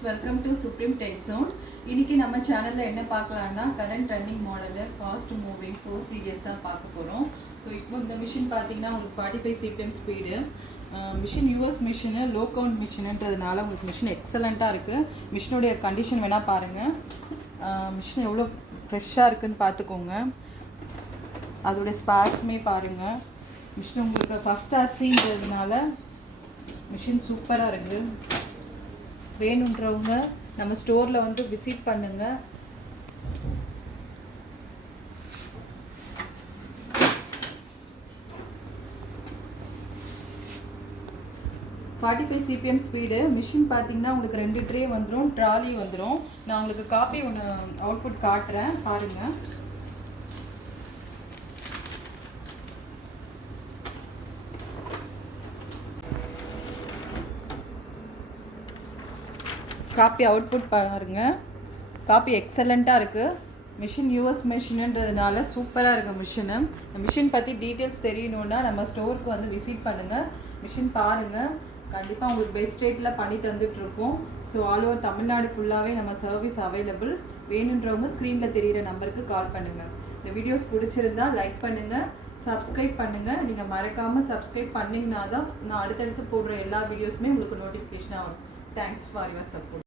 Friends, welcome to supreme tech zone. இன்னைக்கு நம்ம சேனலில் என்ன பார்க்கலாம்னா கரண்ட் ரன்னிங் மாடலில் ஃபாஸ்ட் மூவிங் 4 சீரியஸ் தான் பார்க்க போகிறோம். ஸோ இப்போ இந்த மிஷின் பார்த்தீங்கன்னா உங்களுக்கு 45 CPM speed. Machine US machine, low count மிஷினுன்றதுனால உங்களுக்கு மிஷின் எக்ஸலண்ட்டாக இருக்குது. மிஷினுடைய கண்டிஷன் வேணால் பாருங்கள். மிஷின் எவ்வளோ ஃப்ரெஷ்ஷாக இருக்குதுன்னு பார்த்துக்கோங்க. அதோடைய ஸ்பேர்ஸுமே பாருங்கள். மிஷின் உங்களுக்கு ஃபஸ்ட் ஆர்சின்றதுனால மிஷின் சூப்பராக இருக்குது. வேணுன்றவங்க நம்ம ஸ்டோரில் வந்து விசிட் பண்ணுங்கள். $45 CPM ஸ்பீடு. மிஷின் பார்த்தீங்கன்னா உங்களுக்கு 2 ட்ரே வந்துடும், ட்ராலி வந்துடும். நான் உங்களுக்கு காப்பி ஒன்று அவுட்புட் காட்டுறேன் பாருங்கள். காப்பி அவுட்புட் பாருங்கள். காப்பி எக்ஸலண்ட்டாக இருக்குது. மிஷின் யூஎஸ் மிஷினுன்றதுனால சூப்பராக இருக்குது மிஷினு. மிஷின் பற்றி டீட்டெயில்ஸ் தெரியணுன்னா நம்ம ஸ்டோருக்கு வந்து விசிட் பண்ணுங்கள். மிஷின் பாருங்கள். கண்டிப்பாக உங்களுக்கு பெஸ்ட் ரேட்டில் பண்ணி தந்துட்டுருக்கோம். ஸோ ஆல் ஓவர் தமிழ்நாடு ஃபுல்லாகவே நம்ம சர்வீஸ் அவைலபிள். வேணுன்றவங்க ஸ்க்ரீனில் தெரிகிற நம்பருக்கு கால் பண்ணுங்கள். இந்த வீடியோஸ் பிடிச்சிருந்தால் லைக் பண்ணுங்கள், சப்ஸ்கிரைப் பண்ணுங்கள். நீங்கள் மறக்காமல் சப்ஸ்கிரைப் பண்ணிங்கன்னா தான் நான் அடுத்தடுத்து போடுற எல்லா வீடியோஸுமே உங்களுக்கு நோட்டிஃபிகேஷனாக வரும். Thanks for your support.